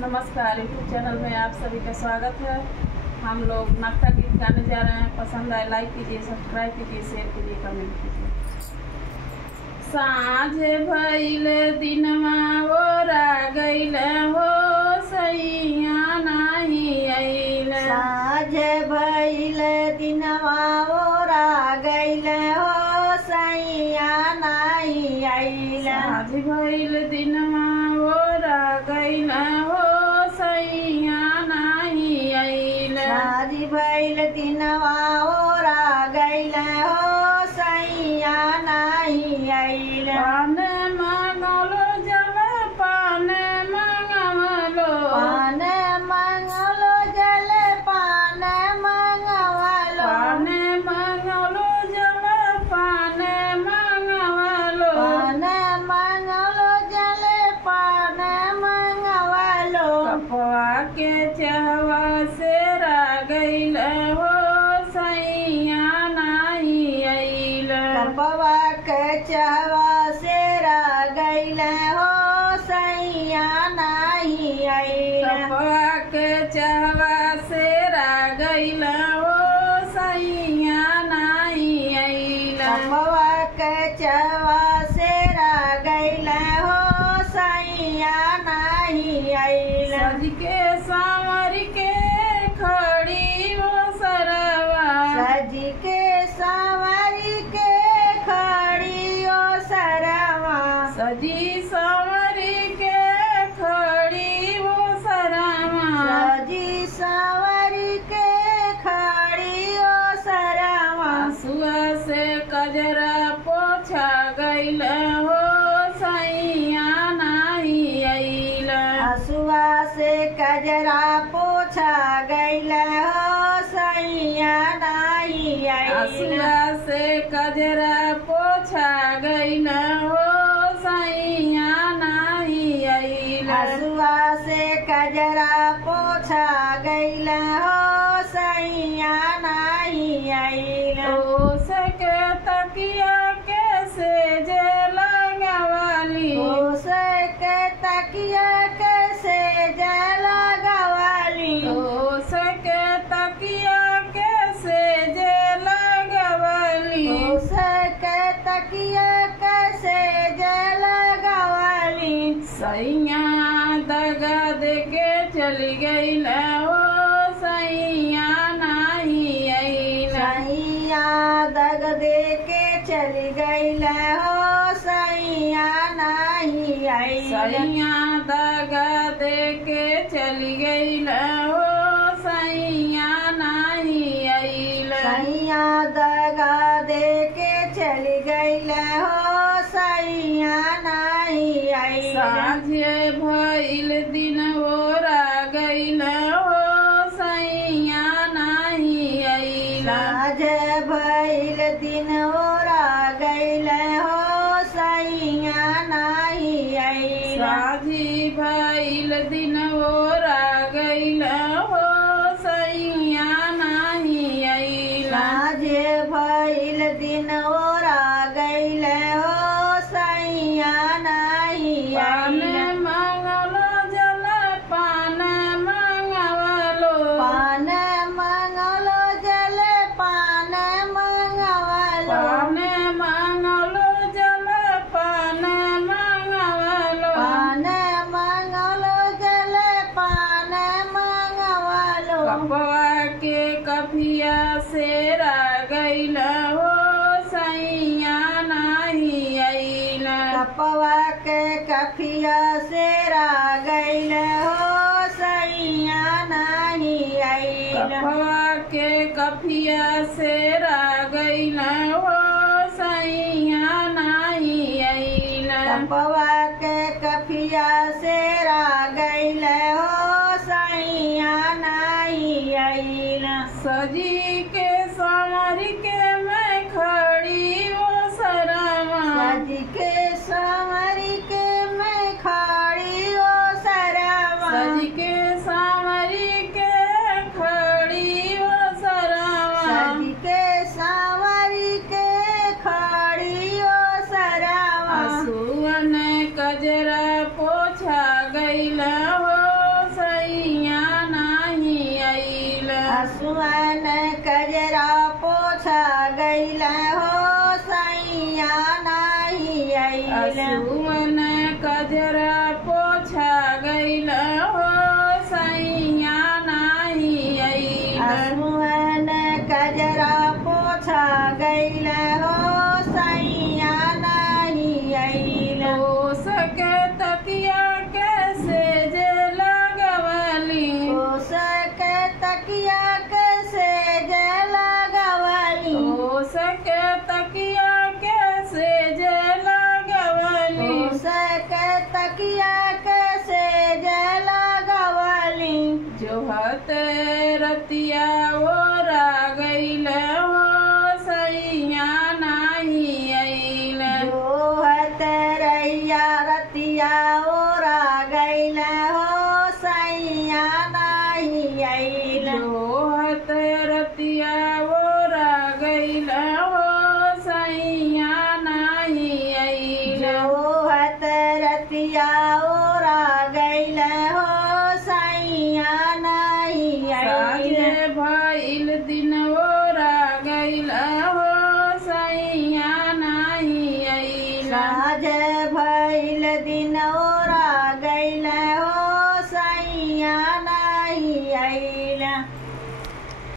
नमस्कार, YouTube channel में आप सभी का स्वागत है। हम लोग नक्ता गीत गाने जा रहे हैं। पसंद आए लाइक कीजिए, सब्सक्राइब कीजिए, शेयर कीजिए, कमेंट कीजिए। साँझ भइल दिनमा ओरा गइल हो, सैया नाही अइल। साँझ भइल दिनमा ओरा गइल हो, सैया नाही अइल। साँझ भइल दिनमा ओरा गइल हो, सैया नाही अइल। साँझ भइल दिनमा ओरा गइल हो, सैया नाही अइल। पान मंगलो जल पान मंगलो, पान मंगलो जल पान मंगवलो। पान मंगलो जल पान मंगलो। पान मंगलो जल पान मंगवलो। कपवा के चहवा से गइल हो, सैया नाही अइल। कपवा के चहवा से गइल हो, सैया नाही अइल। कपवा के चहवा से गइल हो, सैया नाही अइल। कपवा के चहवा से गइल हो, सैया नाही अइल। सज के सांवर के खड़ी वो सरवा, सज के सांवरी के खड़ी ओ सरवा। सजी सांवरी के खड़ी वो सरवा। सजी सांवरी के खड़ी ओ सरवा। हसुआ से कजरा पोछा गइल हो, सैया नाही अइल। हसुआ से कजरा पोछा गइल हो, सैया नाही अइल। हसुआ से कजरा पोछा गइल हो, सैया नाही अइल। हसुआ से कजरा पोछा गइल हो, सैया नाही अइल। ओस के तकिया के सेज लगवाली, ओस के तकिया के सेज लगवाली। ओस के तकिया के सेज लगवाली। ओस के तकिया के सेज लगवाली। सैया दगा दे के चली गइल हो, सैया नाही अइल। सैया दग दे के चली गइल हो, सैया नाही अइल। सैया दगा दे के चली गइल हो, सैया नाही अइल। सैया दगा दे के चली गइल हो, सैया नाही अइल। साँझे भइल दिन ओरा गइल हो, सैया नाही अइल। साँझ भइल दिन ओरा गइल हो, सैया नाही अइल। साँझी भइल दिन ओरा गइल हो, सैया नाही अइल। साँझ भइल दिन ओरा गइल हो, सैया नाही पान अइल। मंगलो जल पान मंगवलो, पान मंगलो जल पान मंगवलो। पान मंगलो जल पान मंगवलो। पान मंगलो जल पान मंगवलो। कपवा के कफिया से गइल हो, सैया नाही अइल। कपवा के कफिया से गइल हो, सैया नाही अइल। कपवा के कफिया से गइल हो, सैया नाही अइल। कपवा के कफिया से गइल हो, सैया नाही अइल। सजी के सांवर के मैं खड़ी वो सरवा, सज के सांवरी के मैं खड़ी ओ सरवा। सज के सांवरी के खड़ी वो सरवा। सज के सांवरी के खड़ी ओ सरवा। हसुअन कजरा पोछ असुअन कजरा पोछा गईल हो सैया नाही आइल असुअन कजरा पोछा गईल हो सैया नाही आइल असुअन कजरा पोछा गईल हो सैया नाही आइल हो सके तकिया कैसे जे लगवली हो सके तकिया कैसे जे लगवली हो सके तकिया कैसे जे लगवली हो सके तकिया कैसे जे लगवली जो हते रतिया ओरा गईल हो सैया नाही आइल जो हत रैया रतिया ओरा गईल हो सैया नाही आइल जो हते रतिया ओरा गईल हो सैया नाही आइल जो हत रतिया ओरा गईल हो सैया नाही आइल साझे भइल दिन ओरा गईल हो सैया नाही आइल साझ भइल दिन